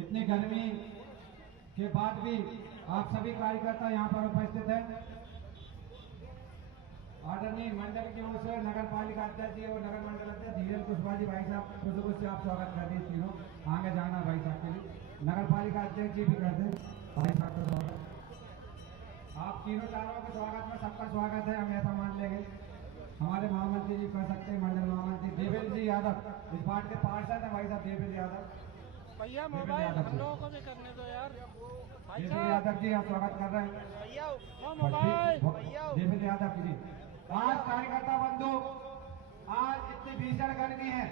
इतनी गर्मी के बाद भी आप सभी कार्यकर्ता यहाँ पर उपस्थित हैं। आदरणीय मंडल की ओर से नगर पालिका अध्यक्ष जी और नगर मंडल अध्यक्ष धीरेन्द्र कुशवाहा जी भाई साहब से आप स्वागत कर दिए। तीनों आगे जाना भाई साहब के लिए नगर पालिका अध्यक्ष जी भी करते हैं भाई साहब का स्वागत। आप तीनों चारों के स्वागत में सबका स्वागत है, हम ऐसा मान लेंगे। हमारे महामंत्री जी कर सकते हैं, मंडल महामंत्री देवेंद्र जी यादव इस पार्ट के पार्षद है भाई साहब। देवेंद्र यादव भैया मोबाइल हम लोगों को भी करने दो यार। देवेंद्र यादव जी आप स्वागत कर रहे हैं भैया मोबाइल देवेंद्र यादव जी। आज कार्यकर्ता बंधु, आज इतनी भीषण गर्मी है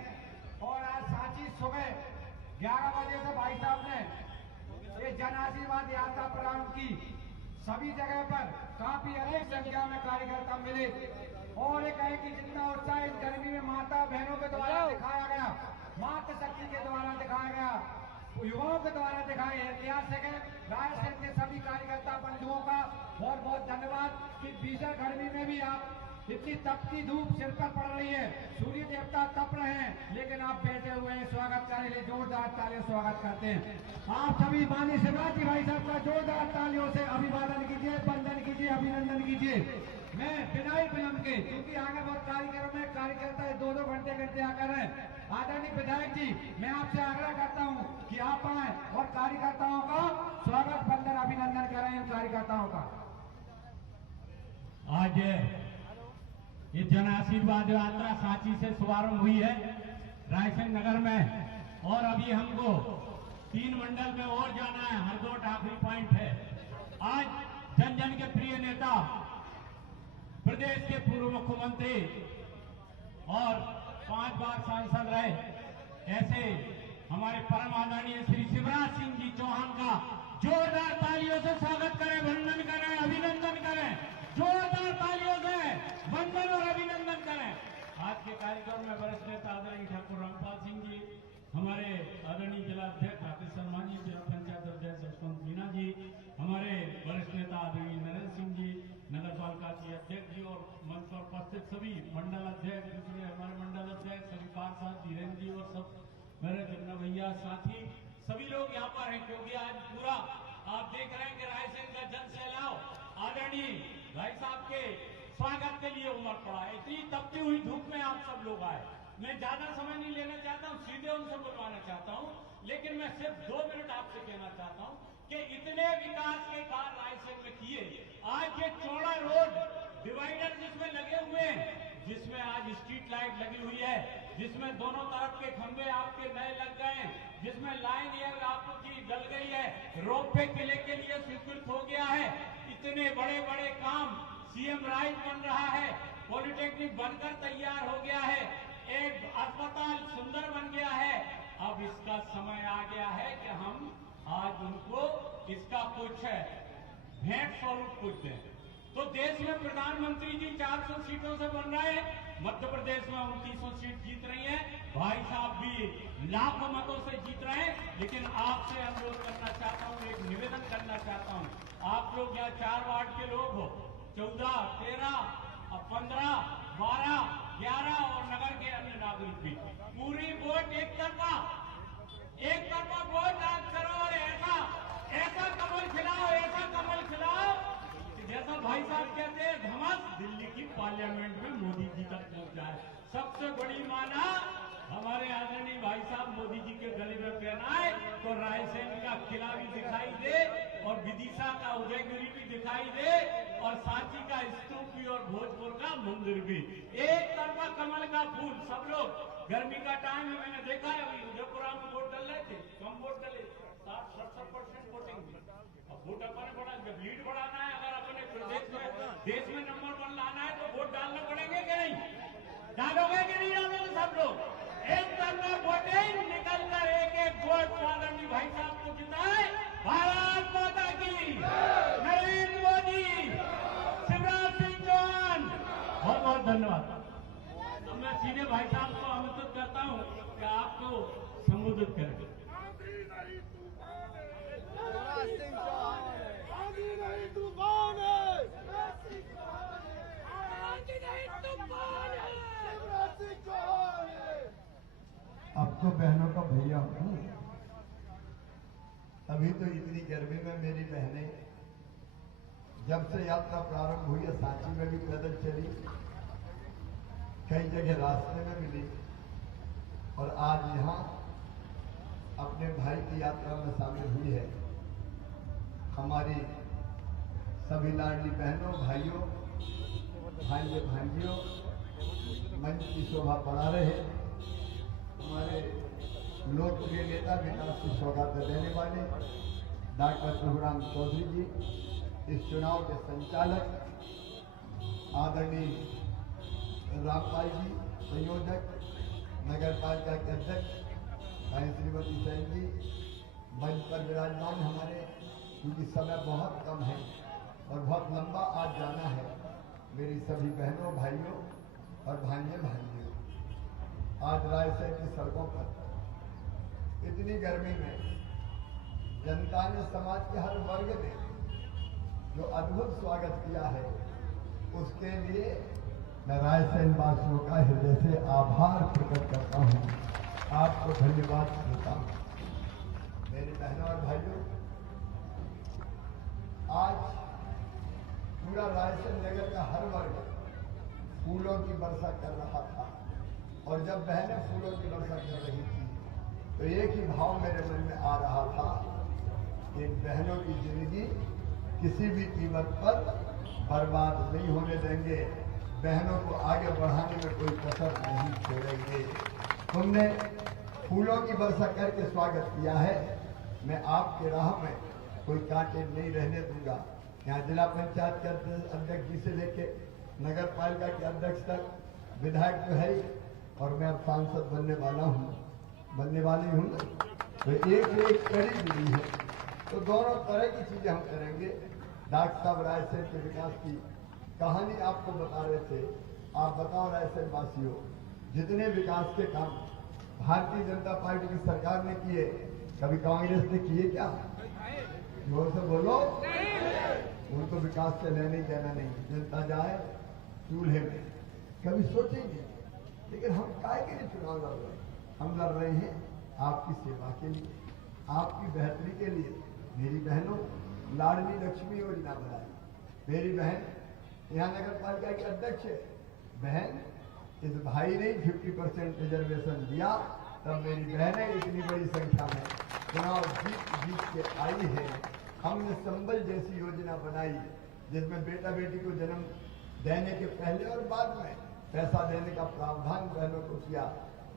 और आज सांची सुबह 11 बजे से भाई साहब ने ये जन आशीर्वाद यात्रा प्रारंभ की। सभी जगह पर काफी अधिक संख्या में कार्यकर्ता मिले और ये कहे कि जितना उत्साह इस गर्मी में माता बहनों के द्वारा दिखाया गया, मातृ शक्ति के द्वारा दिखाया गया, युवाओं के द्वारा दिखाए ऐतिहासिक है। रायसेन के सभी कार्यकर्ता बंधुओं का बहुत बहुत धन्यवाद कि भीषण गर्मी में भी आप इतनी तपती धूप सिर पर पड़ रही है, सूर्य देवता तप रहे हैं, लेकिन आप बैठे हुए हैं। स्वागत करने के लिए जोरदार तालियों स्वागत करते हैं। आप सभी माननीय शिवराज जी भाई साहब का जोरदार तालियों से अभिवादन कीजिए, वंदन कीजिए, अभिनंदन कीजिए। मैं बिना ही विलंब के, क्योंकि आगे बहुत कार्यक्रम में कार्यकर्ता 2-2 घंटे आकर हैं। आदरणीय विधायक जी, मैं आपसे आग्रह करता हूं कि आप आए और कार्यकर्ताओं का स्वागत, वंदन, अभिनंदन करें इन कार्यकर्ताओं का। आज ये जन आशीर्वाद यात्रा सांची से शुभारंभ हुई है रायसेन नगर में, और अभी हमको 3 मंडल में और जाना है। हरदोट आखिरी पॉइंट है। आज जन जन के प्रिय नेता, प्रदेश के पूर्व मुख्यमंत्री और 5 बार सांसद रहे ऐसे हमारे परम आदरणीय श्री शिवराज सिंह जी चौहान का जोरदार तालियों से स्वागत करें, वंदन करें, अभिनंदन करें। जोरदार तालियों से वंदन और अभिनंदन करें। आज के कार्यक्रम में वरिष्ठ नेता आदरणीय ठाकुर रामपाल सिंह जी, हमारे आदरणीय जिलाध्यक्ष राकेश शर्मा जी, जिला पंचायत अध्यक्ष यशवंत मीना जी, हमारे वरिष्ठ नेता आदरणीय नरेंद्र सिंह जी, नगर पालिका के अध्यक्ष जी और मंच पर उपस्थित सभी मंडल अध्यक्ष, दूसरे हमारे मंडल अध्यक्ष, सभी पार्षद, धीरेन्द्र जी और सब मेरे जमुना भैया साथी सभी लोग यहाँ पर हैं, क्योंकि आज पूरा आप देख रहे हैं कि रायसेन का जन सैलाब आदरणीय भाई साहब के स्वागत के लिए उमड़ पड़ा है। इतनी तपती हुई धूप में आप सब लोग आए। मैं ज्यादा समय नहीं लेना चाहता हूँ, सीधे उनसे बुलवाना चाहता हूँ, लेकिन मैं सिर्फ 2 मिनट आपसे कहना चाहता हूँ कि इतने विकास के कार्य रायसेन में किए। आज ये चौड़ा रोड डिवाइडर जिसमें लगे हुए हैं, जिसमें आज स्ट्रीट लाइट लगी हुई है, जिसमें दोनों तरफ के खंभे आपके नए लग गए, जिसमें लाइन ये आपकी डल गई है, रोपवे किले के लिए स्वीकृत हो गया है। इतने बड़े बड़े काम, सीएम राइज बन रहा है, पॉलिटेक्निक बनकर तैयार हो गया है, एक अस्पताल सुंदर बन गया है। अब इसका समय आ गया है कि हम आज उनको इसका कुछ भेंट स्वरूप कुछ दें। तो देश में प्रधानमंत्री जी 400 सीटों से बन रहे हैं, मध्य प्रदेश में 2900 सीट जीत रही हैं, भाई साहब भी लाखों मतों से जीत रहे हैं। लेकिन आपसे अनुरोध करना चाहता हूं, एक निवेदन करना चाहता हूं, आप लोग यहाँ 4 वार्ड के लोग हो, 14, 13, 15, 12, 11 और नगर के अन्य नागरिक भी, पूरी वोट एक तरफा वोट डाल करो और ऐसा कमल खिलाओ, ऐसा कमल खिलाओ जैसा भाई साहब कहते हैं धमस दिल्ली की पार्लियामेंट में मोदी जी तक पहुंच जाए। सबसे बड़ी माना हमारे आदरणीय भाई साहब मोदी जी के गले में पहनाए तो रायसेन का किला भी दिखाई दे और विदिशा का उदयगिरी भी दिखाई दे और सांची का स्तूप भी और भोजपुर का मंदिर भी। एक तरफा कमल का फूल। सब लोग, गर्मी का टाइम है, मैंने देखा है अभी उदयपुरा में वोट डाल रहे थे, कम वोट डले, 60-70% वोटिंग। अब वोट अपने बढ़ा, जब लीड बढ़ाना है, अगर अपने देश में नंबर 1 लाना है तो वोट डालने पड़ेंगे कि नहीं? डालोगे कि नहीं डालोगे? सब लोग एक तरफा वोटिंग निकल कर एक वोट आदरणीय भाई साहब को जिताए। भारत माता की, नरेंद्र मोदी, शिवराज सिंह चौहान, बहुत बहुत धन्यवाद। अब मैं सीधे भाई साहब को आमंत्रित करता हूँ कि आपको संबोधित करें। अब तो बहनों का भैया हूं। अभी तो इतनी गर्मी में मेरी बहनें जब से यात्रा प्रारंभ हुई है, सांची में भी पैदल चली, कई जगह रास्ते में मिली, और आज यहाँ अपने भाई की यात्रा में शामिल हुई है। हमारी सभी लाडली बहनों, भाइयों, भांजे भांजियों, मंच की शोभा बढ़ा रहे हमारे लोकप्रिय नेता, विकास की सौगात देने वाले डॉक्टर प्रभुराम चौधरी जी, इस चुनाव के संचालक आदरणीय रामपाल जी, संयोजक, नगर पालिका के अध्यक्ष श्रीमती सैन जी, मंच पर विराजमान हमारे, क्योंकि समय बहुत कम है और बहुत लंबा आज जाना है, मेरी सभी बहनों, भाइयों और भांजे भांजियों, आज रायसेन की सड़कों पर इतनी गर्मी में जनता ने, समाज के हर वर्ग ने जो अद्भुत स्वागत किया है, उसके लिए मैं रायसेन वासियों का हृदय से आभार प्रकट करता हूं, आपको धन्यवाद देता हूं। मेरी बहनों और भाइयों, आज पूरा रायसेन नगर का हर वर्ग फूलों की वर्षा कर रहा था, और जब बहनें फूलों की वर्षा कर रही थी तो एक ही भाव मेरे मन में आ रहा था कि इन बहनों की जिंदगी किसी भी कीमत पर बर्बाद नहीं होने देंगे, बहनों को आगे बढ़ाने में कोई कसर नहीं छोड़ेंगे। तुमने फूलों की वर्षा करके स्वागत किया है, मैं आपके राह में कोई कांटे नहीं रहने दूंगा। यहाँ जिला पंचायत के अध्यक्ष जी से लेके नगर पालिका के अध्यक्ष तक, विधायक तो है ही, और मैं अब सांसद बनने वाली हूँ, तो एक कड़ी जुड़ी है, तो दोनों तरह की चीजें हम करेंगे। डॉक्टर साहब रायसेन के विकास की कहानी आपको बता रहे थे, आप बताओ रायसेन वासियों, जितने विकास के काम भारतीय जनता पार्टी की सरकार ने किए, कभी कांग्रेस ने किए क्या? जोर से बोलो। उनको विकास से लेने देना नहीं, जनता जाए चूल्हे में, कभी सोचेंगे। लेकिन हम काय के लिए चुनाव लड़ रहे हैं? हम लड़ रहे हैं आपकी सेवा के लिए, आपकी बेहतरी के लिए। मेरी बहनों, लाडली लक्ष्मी योजना बनाई, मेरी बहन यहाँ नगर पालिका के अध्यक्ष है, बहन इस भाई ने 50% रिजर्वेशन दिया, तब मेरी बहनें इतनी बड़ी संख्या में चुनाव जीत के आई है। हमने संबल जैसी योजना बनाई, जिसमें बेटा बेटी को जन्म देने के पहले और बाद में पैसा देने का प्रावधान बहनों को किया।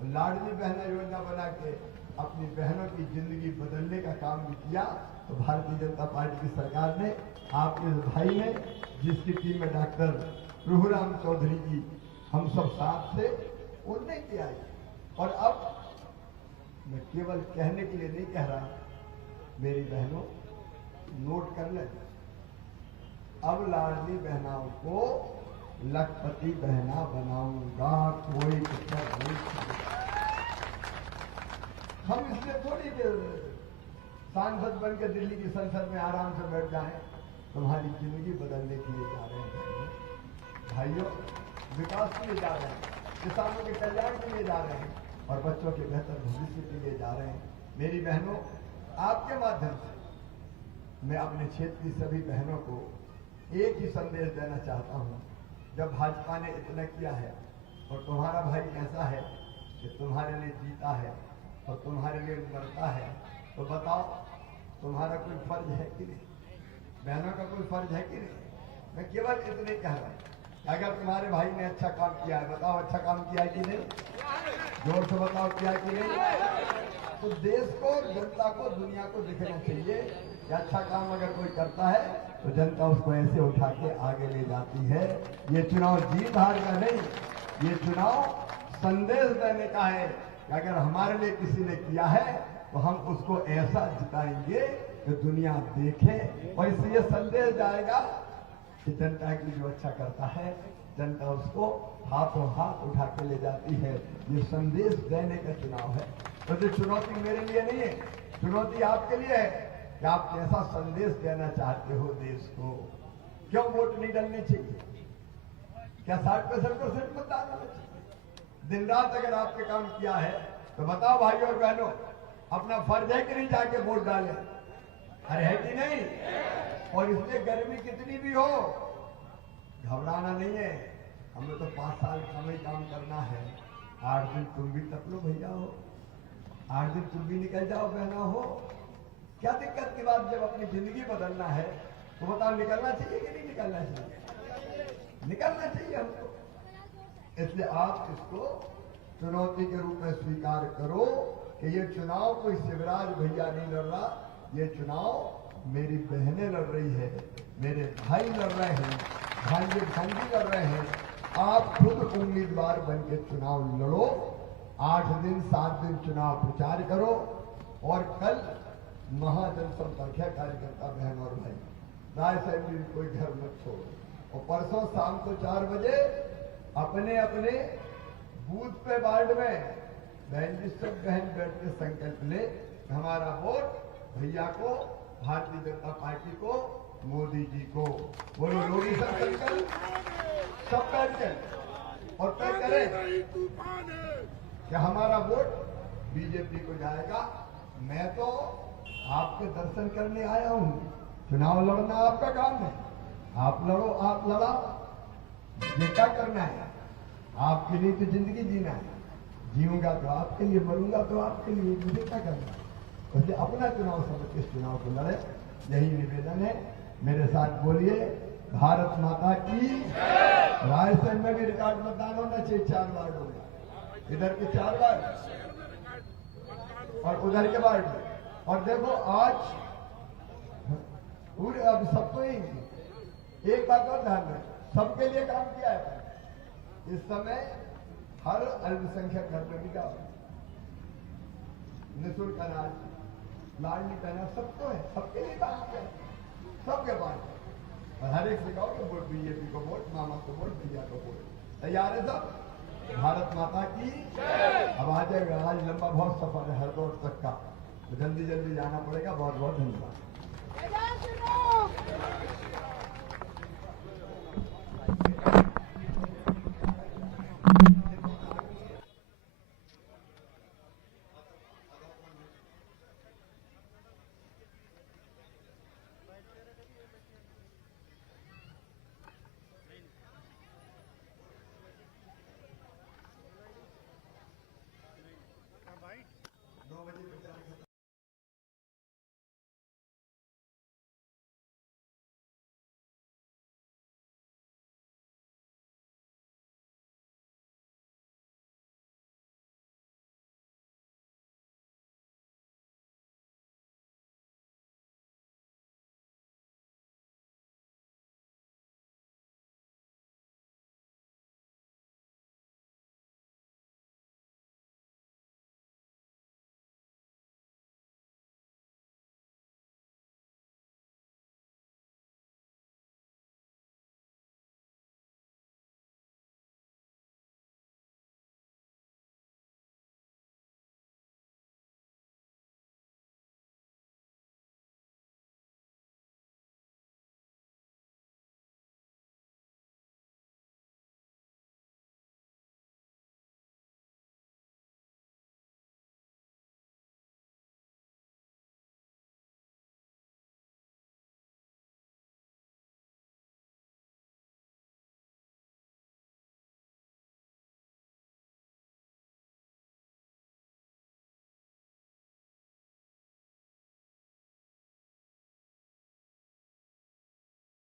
लाडली बहना योजना बना के अपनी बहनों की जिंदगी बदलने का काम भी किया। तो भारतीय जनता पार्टी की सरकार ने, आपके भाई ने, जिसकी टीम में डॉक्टर प्रभुराम चौधरी जी, हम सब साथ थे, उनने किया। और अब मैं केवल कहने के लिए नहीं कह रहा, मेरी बहनों नोट कर ले, अब लाडली बहनाओं को लखपति बहना बनाऊंगा, कोई दिक्कत नहीं। हम इसलिए थोड़ी देर सांसद बन के दिल्ली की संसद में आराम से बैठ जाएं, तुम्हारी जिंदगी बदलने के लिए जा रहे हैं भाइयों, विकास के लिए जा रहे हैं, किसानों के कल्याण के लिए जा रहे हैं, और बच्चों के बेहतर भविष्य के लिए जा रहे हैं। मेरी बहनों, आपके माध्यम से मैं अपने क्षेत्र की सभी बहनों को एक ही संदेश देना चाहता हूं। जब भाजपा ने इतना किया है और तुम्हारा भाई ऐसा है कि तुम्हारे लिए जीता है और तुम्हारे लिए मरता है, तो बताओ तुम्हारा कोई फर्ज है कि नहीं? बहनों का कोई फर्ज है कि नहीं? मैं केवल इतने कह रहा हूं, अगर तुम्हारे भाई ने अच्छा काम किया है, बताओ अच्छा काम किया है कि नहीं? जोर से बताओ किया है कि नहीं? तो देश को, जनता को, दुनिया को दिखना चाहिए कि अच्छा काम अगर कोई करता है तो जनता उसको ऐसे उठा के आगे ले जाती है। ये चुनाव जीत हार का नहीं, ये चुनाव संदेश देने का है कि अगर हमारे लिए किसी ने किया है तो हम उसको ऐसा जिताएंगे कि दुनिया देखे, और इससे ये संदेश जाएगा कि जनता के लिए जो अच्छा करता है, जनता उसको हाथों हाथ उठा के ले जाती है। ये संदेश देने का चुनाव है। तो ये चुनौती मेरे लिए नहीं है, चुनौती आपके लिए है कि आप कैसा संदेश देना चाहते हो देश को। क्यों वोट नहीं डालने चाहिए? क्या 60-65% मतदान होना चाहिए? दिन रात अगर आपने काम किया है तो बताओ भाइयों और बहनों, अपना फर्ज है कि नहीं जाके वोट डालें? अरे है कि नहीं? और इसलिए गर्मी कितनी भी हो घबराना नहीं है। हमें तो 5 साल काम ही काम करना है। 8 दिन तुम भी तक लो भैया हो, 8 दिन तुम भी निकल जाओ बहना हो। क्या दिक्कत की बात, जब अपनी जिंदगी बदलना है तो बताओ निकलना चाहिए कि नहीं निकलना चाहिए? निकलना चाहिए हमको। इसलिए आप इसको चुनौती के रूप में स्वीकार करो कि ये चुनाव कोई शिवराज भैया नहीं लड़ रहा, ये चुनाव मेरी बहनें लड़ रही है, मेरे भाई लड़ रहे हैं, भांजे भांजी लड़ रहे हैं। आप खुद उम्मीदवार बन के चुनाव लड़ो, 8 दिन 7 दिन चुनाव प्रचार करो और कल महाजन संपर्क है कार्यकर्ता बहन और भाई, रायसेन में कोई घर मत छोड़ो। और परसों शाम को 4 बजे अपने अपने बूथ पे वार्ड में बहन जी सब बहन बैठ के संकल्प ले, हमारा वोट भैया को, भारतीय जनता पार्टी को, मोदी जी को। बोलो लोगी सब संकल्प, सब बैठ के और तय करें कि हमारा वोट बीजेपी को जाएगा। मैं तो आपके दर्शन करने आया हूं, चुनाव लड़ना आपका काम है, आप लड़ो, आप लड़ाओ, ये क्या करना है? आपके लिए तो जिंदगी जीना है, जीऊंगा तो आपके लिए, मरूंगा तो आपके लिए, मुझे क्या करना है? इसलिए अपना चुनाव समझ के इस चुनाव को लड़े, यही निवेदन है। मेरे साथ बोलिए, भारत माता की। रायसेन में भी रिकॉर्ड मतदान होना चाहिए 4 वार्डों में, इधर के 4 वार्ड और उधर के वार्ड में। और देखो आज पूरे अब सबको ही एक बात और ध्यान रखें, सबके लिए काम किया है। इस समय हर अल्पसंख्यक घर में भी काम, निःशुल्क अनाज, लाडली पहना, सबको है, सबके लिए काम किया, सबके पास। और हर एक से कहो कि वोट बीजेपी को वोट, मामा को वोट, भैया को वोट। तैयार है सब? भारत माता की। अब आ जाएगा, आज लंबा बहुत सफर है हरदौर तक का, तो जल्दी जल्दी जाना पड़ेगा। बहुत बहुत धन्यवाद।